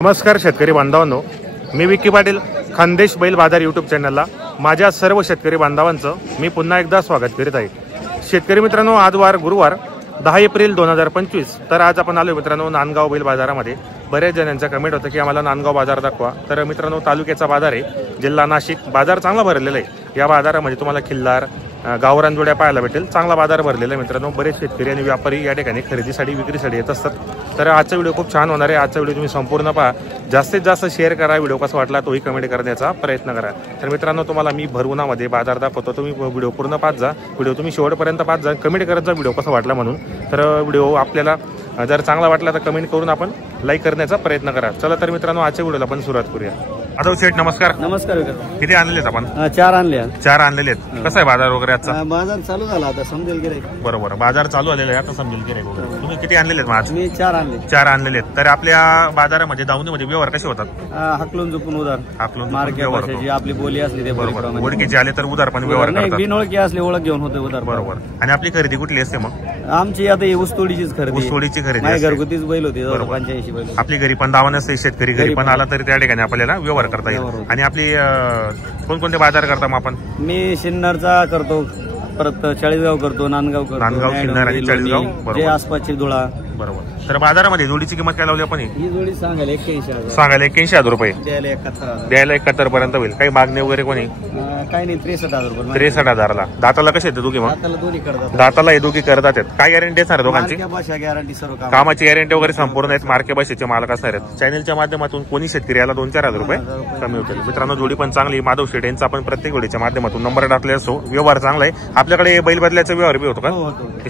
नमस्कार शेतकरी बांधवांनो, मी विक्की पाटील खानदेश बैल बाजार यूट्यूब चॅनलला माझ्या सर्व शेतकरी बांधवांचं मी पुन्हा एकदा स्वागत करीत आहे। शेतकरी मित्रांनो, आज वार गुरुवार 10 एप्रिल 2025। तर आज आपण आलो मित्रांनो नांदगाव बैल बाजारामध्ये। बरेच जणांचा कमेंट होतं की आम्हाला नांदगाव बाजार दाखवा। तर मित्रांनो, तालुक्याचा बाजार आहे, जिल्हा नाशिक। बाजार चांगला भरलेला आहे। या बाजारामध्ये तुम्हाला खिल्लार गावरान जोड्या पाहायला भेटेल। चांगला बाजार भरलेला आहे मित्रांनो। बरेच शेतकरी आणि व्यापारी या ठिकाणी खरेदीसाठी विक्रीसाठी येत असतात। तर आजचा व्हिडिओ खूप छान होणार आहे। आजचा व्हिडिओ तुम्ही संपूर्ण पहा, जास्तीत जास्त शेअर करा। व्हिडिओ कसा वाटला तोही कमेंट करण्याचा प्रयत्न करा। तर मित्रांनो, तुम्हाला मी भरउन्हामध्ये बाजार दाखवतो, तुम्ही व्हिडिओ पूर्ण पाहत जा। व्हिडिओ तुम्ही शेवटपर्यंत पाहत जा, कमेंट करत जा व्हिडिओ कसा वाटला म्हणून। तर व्हिडिओ आपल्याला जर चांगला वाटला तर कमेंट करून आपण लाईक करण्याचा प्रयत्न करा। चला तर मित्रांनो, आजच्या व्हिडिओला आपण सुरुवात करूया। आदव शेठ नमस्कार। नमस्कार। किती आणलेले आपण? 4 आणले। 4 आणलेले आहेत। कसा आहे बाजार वगैरे आजचा? बाजार चालू झाला, आता समजेल गिराईक। बरोबर, बाजार चालू झालेला आहे, आता समजेल गिराईक वगैरे। तुम्ही किती आणलेले आहेत आज? मी 4 आणले। 4 आणलेले आहेत। तर आपल्या बाजारामध्ये दावणीमध्ये व्यवहार कसे होतात? हकलून झुपून उधार, हाकलून मार्केट भाषेची आपली बोली असली ते बरोबर। ओळखीचे आले तर उधार पण व्यवहार करतात। बिनओळखी असले ओळख घेऊन होते उधार। बरोबर। आणि आपली खरेदी कुठली असते मग? आमची आता ही ऊसतोडीचीच खरेदी। ऊसतोडीची खरेदी नाही, असते। घरगुतीच बैल होती 85 बैल। आपली घरी पण दावा नसते, शेतकरी घरी पण आला तरी त्या ठिकाणी आपल्याला व्यवहार करता येईल। आणि आपली कोणकोणते बाजार करता मग आपण? मी सिन्नरचा करतो, परत चाळीसगाव करतो, नांदगाव करतो, नांदगाव, सिन्नर आणि चाळीसगाव, जे आसपासची धुळा। बरोबर। तर बाजारामध्ये जोडीची किंमत काय लावली आपण? ही जोडी सांगायला 81,000, सांगायला 81,000 रुपये, द्यायला 71,000, द्यायला 71 पर्यंत होईल। काही मागणी वगैरे कोणी? काही नाही, 63,000 रुपये। 63,000ला दाताला कसे येते दोघी? मग दाताला दोन्ही करतात। दाताला हे दोघी करतात आहेत। काय गॅरंटी असणार दोघांची? गॅरंटी सर्व कामाची गॅरंटी वगैरे संपूर्ण आहेत। मार्के बसेचे मालक असणार आहेत। चॅनलच्या माध्यमातून कोणी शेतकरी याला 2-4,000 रुपये कमी होतील। मित्रांनो, जोडी पण चांगली। माधव शेठ यांचा आपण प्रत्येक जोडीच्या माध्यमातून नंबर टाकले असो। व्यवहार चांगला आहे। आपल्याकडे बैल बदल्याचा व्यवहार बी होतो का?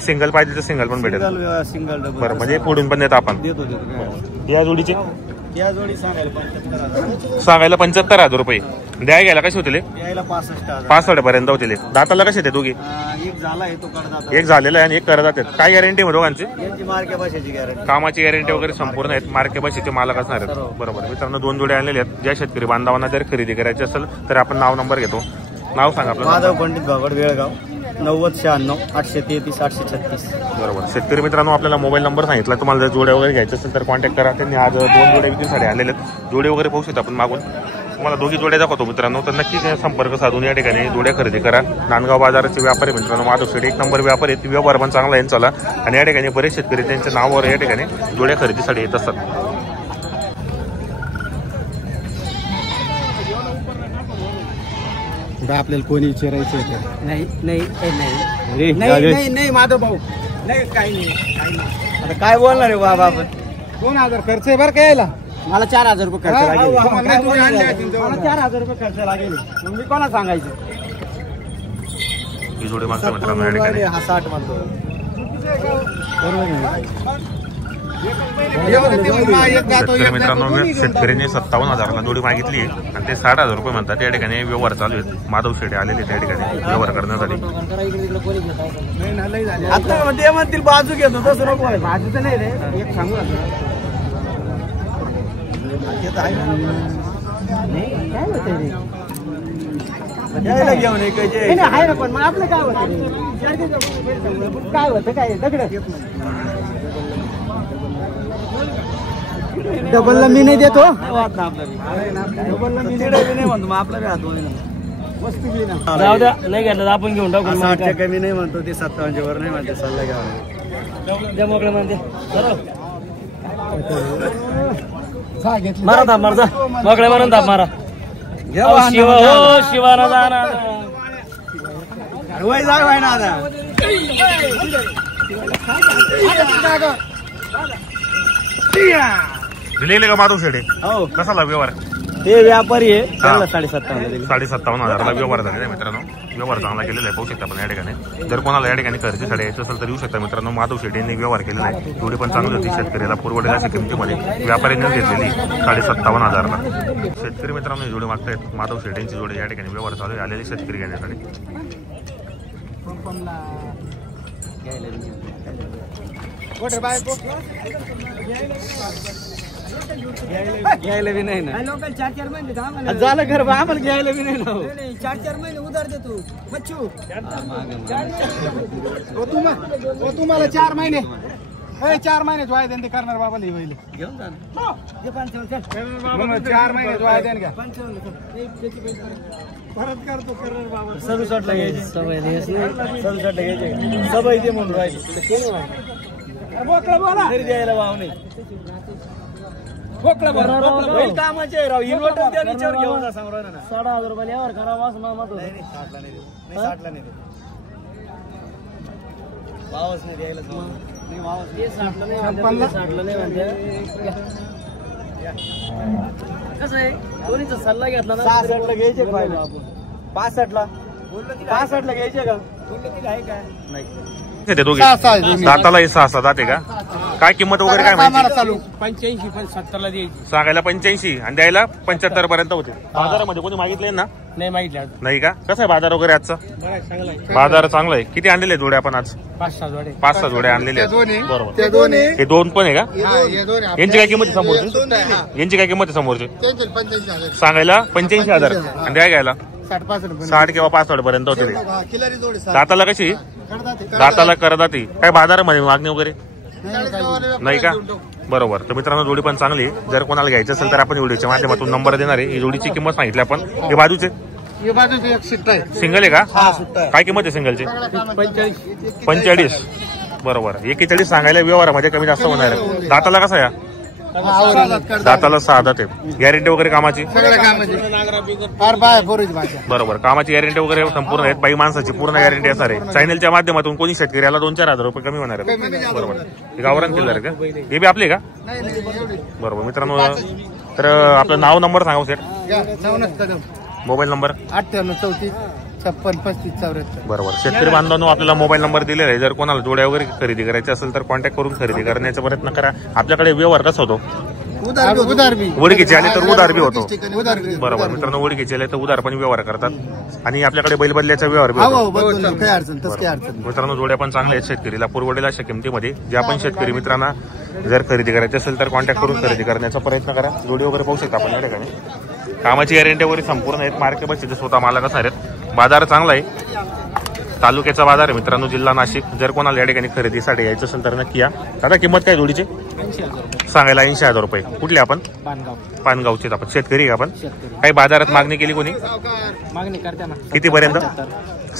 सिंगल पाहिजे तर सिंगल पण भेटेल। सिंगल डबल बरं, म्हणजे पुढून पण देतो आपण। या जोडीचे या जोडी सांगायला सांगायला 75,000 रुपये, द्या घ्यायला कसे होतील? यायला 65,000, 65 पर्यंत होतील। दाताला कसे येते दोघी? एक झाला आहे तो करतात, एक झालेला आहे आणि एक करत आहेत। काय गॅरंटी आहे दोघांची? यांची मार्के भाषेची गॅरंटी, कामाची गॅरंटी वगैरे संपूर्ण आहेत। मार्के बसेचे मालक असणार आहेत। बरोबर। मित्रांनो, 2 जोडे आणलेले आहेत। ज्या शेतकरी बांधवांना जर खरेदी करायची असेल तर आपण नाव नंबर घेतो। नाव सांगा आपलं? माधव पंडित भागवड, वेळगाव, 9096 833 836। बरोबर। शेतकरी मित्रांनो, आपल्याला मोबाईल नंबर सांगितला। तुम्हाला जर जोड्या वगैरे घ्यायचे असेल तर कॉन्टॅक्ट करा। त्यांनी आज 2 जोड्या विक्रीसाठी आणलेले आहेत। जोडे वगैरे पाहू शकता आपण मागून। तुम्हाला दोघी जोड्या दाखवतो मित्रांनो, तर नक्की संपर्क साधून या ठिकाणी जोड्या खरेदी करा। नांदगाव बाजाराचे व्यापारी मित्रांनो माधव शेठ 1 नंबर व्यापारी आहेत। व्यवहार पण चांगला आहे चला। आणि या ठिकाणी बरेच शेतकरी त्यांच्या नावावर या ठिकाणी जोड्या खरेदीसाठी येत असतात। आपल्याला कोणी विचारायचं? नाही नाही नाही नाही नाही माधव भाऊ, नाही काही नाही। आता काय बोलणार आहे बाबा आपण? 2,000 खर्च आहे बरं का यायला? मला 4,000 रुपये खर्च लागेल। मला 4,000 रुपये खर्च लागेल, मग मी कोणा सांगायचं? ही जोडी मागतो मित्रांनो या ठिकाणी। हा 60 म्हणतो। शेतकरी मित्रांनो, शेतकऱ्यांनी 57,000ला जोडी मागितली आणि ते 60,000 रुपये म्हणतात। या ठिकाणी व्यवहार चालू आहेत। माधव शेठ आलेले त्या ठिकाणी व्यवहार करण्यासाठी। आता ते म्हणतील बाजू घेतो, तसं नको आहे। बाजू तर नाही रे, एक सांगू घेऊन आहे ना, पण मग आपलं काय होतं? काय होतं? काय दगड डबलला मी नाही देतो, डबलला मी नाही म्हणतो। मग आपला काय हात जाऊ द्या, नाही घेतलं आपण घेऊन टाकू। 60 कमी नाही म्हणतो ते, 57 वर नाही म्हणते। सल्ला घ्या मोकळे म्हणते। मारा थांब, मारा मोकळे मारून थांब, मारा। शिव हो शिवाना जाणार वय जाग व्हाय ना आता। दिलेले का माधव शेठ? हो। कसाला व्यवहार? ते व्यापारी आहे, त्याला 57,000 57,000ला व्यवहार झालेला आहे मित्रांनो। व्यवहार चांगला केलेला आहे, पाहू शकता आपण या ठिकाणी। जर कोणाला या ठिकाणी खरेदीसाठी यायचं असेल तर येऊ शकता मित्रांनो। माधव शेठ यांनी व्यवहार केलेला आहे। जोडी पण चांगली होती। शेतकऱ्याला पुरवडेल अशा किमतीमध्ये व्यापाऱ्यांनी घेतलेली 57,000ला। शेतकरी मित्रांनो ही जोडी मागतायत। माधव शेठ यांची जोडी या ठिकाणी व्यवहार चालू आहे आलेली शेतकरी घेण्यासाठी। घ्यायला बी नाही ना, लोकल 4-4 महिने झालं घर आम्हाला घ्यायला बी नाही ना। 4-4 महिने उधार देतो बच्चू। तुम्हाला 4 महिने 4 महिन्यात वाय ते करणार बाबा लिहिलं घेऊन जा 4 महिन्यात वाय देन का परत करतो करणार बाबा 67 ला घ्यायचे 67 ला घ्यायचे सवय दे म्हणून राहिले बोला तरी द्यायला भाव नाही बोकळा बैल कामाचे राव इन्व्हर्टर त्या विचार घेऊन जा सांगणार ना 60,000 रुपये यावर करावा असं मत होतं नाही 60 ला नाही देऊ 60 ला नाही देऊ भावच नाही द्यायला नाही भावच ते 60 ला नाही 60 ला नाही म्हणते कसं आहे दोन्हीचा सल्ला घेतला ना 66 ला घ्यायचे पाहिजे आपण 65 ला 65 ला घ्यायचे का बोलले ती आहे का नाही ते दोघे दाताला 6 दाते का काय किंमत वगैरे काय माहिती चालू 85 पण 70 ला द्यायची सांगायला 85 आणि द्यायला 75 पर्यंत होते बाजारामध्ये कोणी मागितले ना नाही मागितलं नाही का कसं आहे बाजार वगैरे आजचा बाजार चांगला आहे किती आणलेले जोडे आपण आज 5-6 जोडे आणलेले बरोबर हे दोन पण आहे का यांची काय किंमत समोरची यांची काय किंमत समोरची सांगायला 85,000 आणि द्या घ्यायला 60 किंवा 65 पर्यंत होते दाताला कशी दाताला करदाती काय बाजारामध्ये मागणी वगैरे नाही का बरोबर तर मित्रांनो जोडी पण चांगली जर कोणाला घ्यायचं असेल तर आपण व्हिडिओच्या माध्यमातून नंबर देणार आहे ही जोडीची किंमत सांगितली आपण हे बाजूचे सिंगल आहे का काय किंमत आहे सिंगलची 45 बरोबर 41 सांगायला व्यवहारामध्ये कमी जास्त होणार आहे दाताला कसा आहे दाताला 6 दात आहे गॅरंटी वगैरे कामाची बरोबर कामाची गॅरंटी वगैरे संपूर्ण आहेत बाई माणसाची पूर्ण गॅरंटी असणार आहे चॅनलच्या माध्यमातून कोणी शेतकऱ्याला 2-4 हजार रुपये कमी होणार आहे बरोबर हे गावरान किल्लर का हे बी आपले का बरोबर मित्रांनो तर आपलं नाव नंबर सांगा सेट मोबाईल नंबर 9834563574 बरोबर शेतकरी बांधवांनो आपल्याला मोबाईल नंबर दिलेला आहे जर कोणाला जोड्या वगैरे खरेदी करायची असेल तर कॉन्टॅक्ट करून खरेदी करण्याचा प्रयत्न करा आपल्याकडे व्यवहार कसा होतो ओळखीचे आले तर उधार बी होतो बरोबर मित्रांनो ओळखीचे आले तर उधार पण व्यवहार करतात आणि आपल्याकडे बैल बदल्याचा व्यवहार बी होतो मित्रांनो जोड्या पण चांगल्या आहेत शेतकरीला पुरवडेल अशा किमतीमध्ये ज्या पण शेतकरी मित्रांना जर खरेदी करायची असेल तर कॉन्टॅक्ट करून खरेदी करण्याचा प्रयत्न करा जोडी वगैरे पाहू शकता आपण या ठिकाणी कामाची गॅरंटी वगैरे संपूर्ण आहेत मार्केट बसचे स्वतः मालक असणार आहेत बाजार चांगला आहे तालुक्याचा बाजार आहे मित्रांनो जिल्हा नाशिक जर कोणाला या ठिकाणी खरेदीसाठी यायचं असेल तर नक्की या दादा किंमत काय जोडीची सांगायला 80,000 रुपये कुठले आपण पानगावचे आपण शेतकरी आपण काही बाजारात मागणी केली कोणी मागणी करताना किती पर्यंत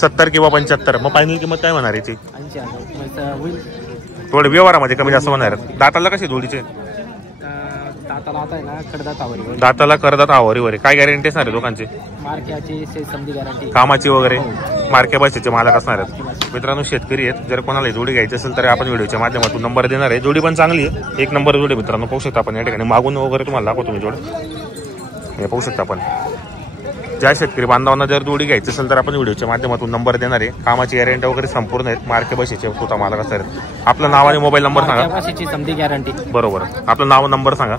70 किंवा 75 मग फायनल किंमत काय होणार याची थोडे व्यवहारामध्ये कमी जास्त होणार दाताला कशी जोडीचे दाताला करदात आवरीवर काय गॅरंटी असणार आहे लोकांची कामाची वगैरे मार्के बसचे मालक असणार आहेत मित्रांनो शेतकरी आहेत जर कोणाला जोडी घ्यायची असेल तर आपण व्हिडिओच्या माध्यमातून नंबर देणार आहे जोडी पण चांगली आहे 1 नंबर जोडी मित्रांनो पाहू शकता आपण या ठिकाणी मागून वगैरे तुम्हाला दाखवतो मी जोड हे पाहू शकता आपण ज्या शेतकरी बांधवांना जर जोडी घ्यायची असेल तर आपण व्हिडिओच्या माध्यमातून नंबर देणार आहे कामाची गॅरंटी वगैरे संपूर्ण आहेत मार्के बसचे स्वतः मालक असणार आहेत आपलं नाव आणि मोबाईल नंबर सांगा गॅरंटी बरोबर आपलं नाव नंबर सांगा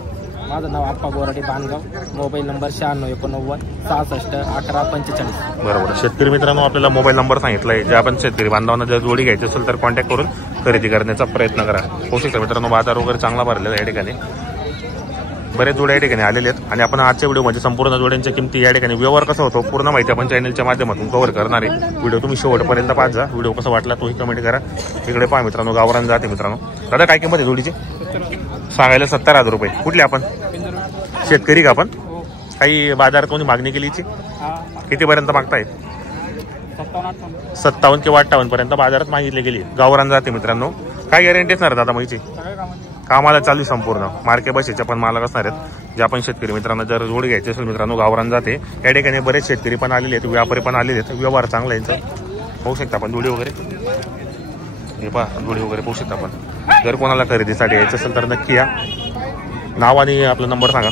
माझं नाव आप्पा बोराडे बांधगाव मोबाईल नंबर 9689661145 बरोबर शेतकरी मित्रांनो आपल्याला मोबाईल नंबर सांगितलाय जे आपण शेतकरी बांधवांना जर जोडी घ्यायची असेल तर कॉन्टॅक्ट करून खरेदी करण्याचा प्रयत्न करा होऊ शकता मित्रांनो बाजार वगैरे चांगला भरलेला या ठिकाणी बरेच जोड्या या ठिकाणी आलेले आहेत आणि आपण आजच्या व्हिडिओमध्ये संपूर्ण जोड्यांच्या किमती या ठिकाणी व्यवहार कसा होतो पूर्ण माहिती आपण चॅनलच्या माध्यमातून कव्हर करणार आहे व्हिडिओ तुम्ही शेवटपर्यंत पाहत जा व्हिडिओ कसा वाटला तोही कमेंट करा इकडे पहा मित्रांनो गावरान जाते मित्रांनो दादा काय किंमत आहे जोडीची सांगायला 70,000 रुपये कुठले आपण शेतकरी का आपण काही बाजारात कोणी मागणी केलीची किती पर्यंत मागताय 57 किंवा 58 पर्यंत बाजारात मागितली गेली गावरान जाते मित्रांनो काय गॅरंटी असणार दादा माहिती कामाला चालू संपूर्ण मार्के बसेच्या पण मालक असणार आहेत जे आपण शेतकरी मित्रांना जर जोडी घ्यायची असेल मित्रांनो गावरान जाते या ठिकाणी बरेच शेतकरी पण आलेले आहेत व्यापारी पण आलेले आहेत व्यवहार चांगला यांचा पाहू शकता आपण जोडी वगैरे हे पहा जोडी वगैरे पाहू शकता आपण जर कोणाला खरेदीसाठी यायचं असेल तर नक्की या नाव आणि आपला नंबर सांगा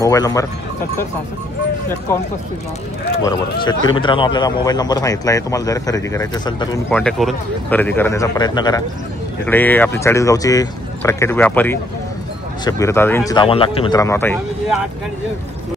मोबाईल नंबर 7066 बरोबर शेतकरी मित्रांनो आपल्याला मोबाईल नंबर सांगितला आहे तुम्हाला जर खरेदी करायची असेल तर तुम्ही कॉन्टॅक्ट करून खरेदी करण्याचा प्रयत्न करा इकडे आपले 40 गावचे प्रख्यात व्यापारी शब्बीर दादा यांची दावण लागते मित्रांनो आता